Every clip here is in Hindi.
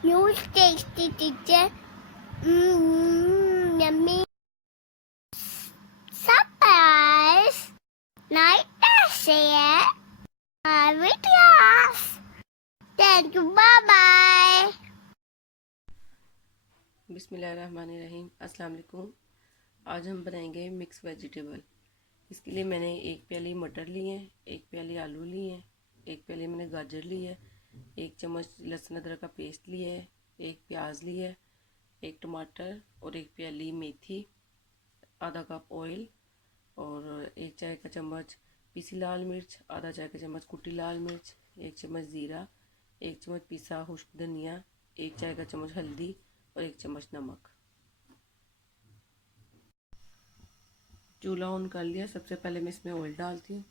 Huge tasty teacher. Yummy. Surprise. Night share. Videos. Thank you. Bye bye. बिस्मिल्लाहिर्रहमानिर्रहीम। अस्सलाम वालेकुम। आज हम बनाएंगे मिक्स वेजिटेबल। इसके लिए मैंने एक प्याली मटर ली है, एक प्याली आलू ली है, एक प्याली मैंने गाजर ली है, एक चम्मच लहसुन अदरक का पेस्ट लिया है, एक प्याज लिया है, एक टमाटर और एक प्याली मेथी, आधा कप ऑयल और एक चाय का चम्मच पीसी लाल मिर्च, आधा चाय का चम्मच कुटी लाल मिर्च, एक चम्मच ज़ीरा, एक चम्मच पिसा खुश्क धनिया, एक चाय का चम्मच हल्दी और एक चम्मच नमक। चूल्हा ऑन कर लिया। सबसे पहले मैं इसमें ऑयल डालती हूँ।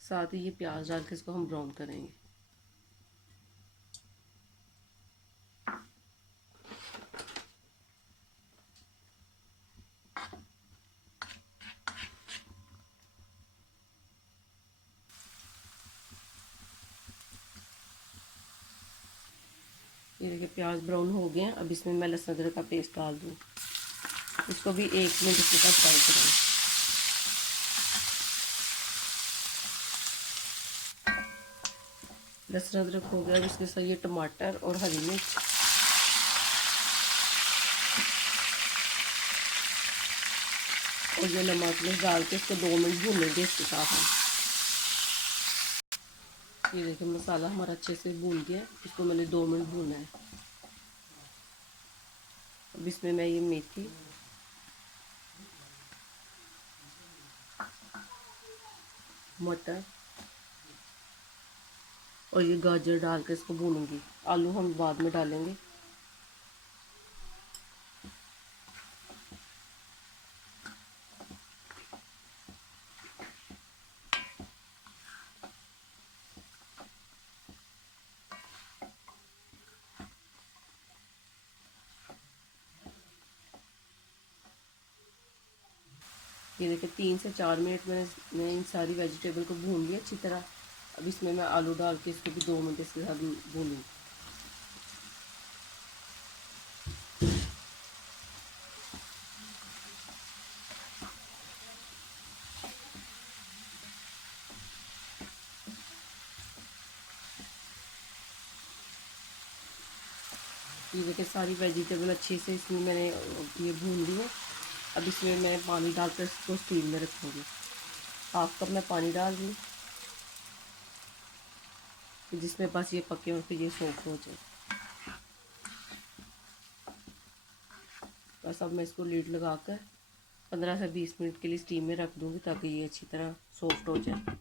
साथ ही ये प्याज डाल के इसको हम ब्राउन करेंगे। ये देखिए प्याज ब्राउन हो गए हैं। अब इसमें मैं लहसुन अदरक का पेस्ट डाल दूँ। इसको भी 1 मिनट इसके साथ फ्राई करेंगे। लहसुन अदरक हो गया। अब इसके साथ ये टमाटर और हरी मिर्च और ये नमक मिर्च डाल के इसको 2 मिनट भूनेंगे इसके साथ हम। ये देखिए मसाला हमारा अच्छे से भून गया। इसको मैंने 2 मिनट भूना है। अब इसमें मैं ये मेथी, मटर और ये गाजर डाल के इसको भूनूंगी। आलू हम बाद में डालेंगे। ये देखिए 3 से 4 मिनट मैंने इन सारी वेजिटेबल को भून लिया अच्छी तरह। अब इसमें मैं आलू डाल के इसको भी 2 मिनट इसके साथ भूनूंगी। ये देखिए सारी वेजिटेबल अच्छे से इसमें मैंने ये भून ली है। अब इसमें मैं पानी डालकर इसको स्टीम में रखूँगी। 1/2 कप मैं पानी डाल दूँ जिसमें बस ये पके और फिर ये सॉफ्ट हो जाए। बस अब मैं इसको लीड लगाकर 15 से 20 मिनट के लिए स्टीम में रख दूँगी ताकि ये अच्छी तरह सॉफ्ट हो जाए।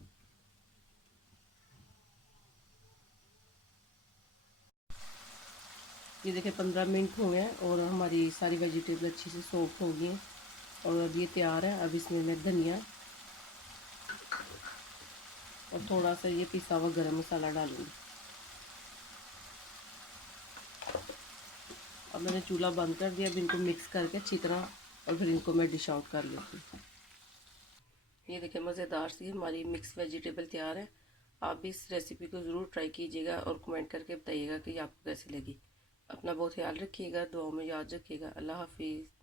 ये देखिए 15 मिनट हो गए और हमारी सारी वेजिटेबल अच्छी से सॉफ्ट हो गई हैं और अब ये तैयार है। अब इसमें मैं धनिया और थोड़ा सा ये पिसा हुआ गरम मसाला डालूंगी। अब मैंने चूल्हा बंद कर दिया। अब इनको मिक्स करके अच्छी तरह और फिर इनको मैं डिश आउट कर लेती हूँ। ये देखिए मज़ेदार सी हमारी मिक्स वेजिटेबल तैयार है। आप भी इस रेसिपी को ज़रूर ट्राई कीजिएगा और कमेंट करके बताइएगा कि आपको कैसी लगी। अपना बहुत ख्याल रखिएगा, दुआओं में याद रखिएगा। अल्लाह हाफिज़।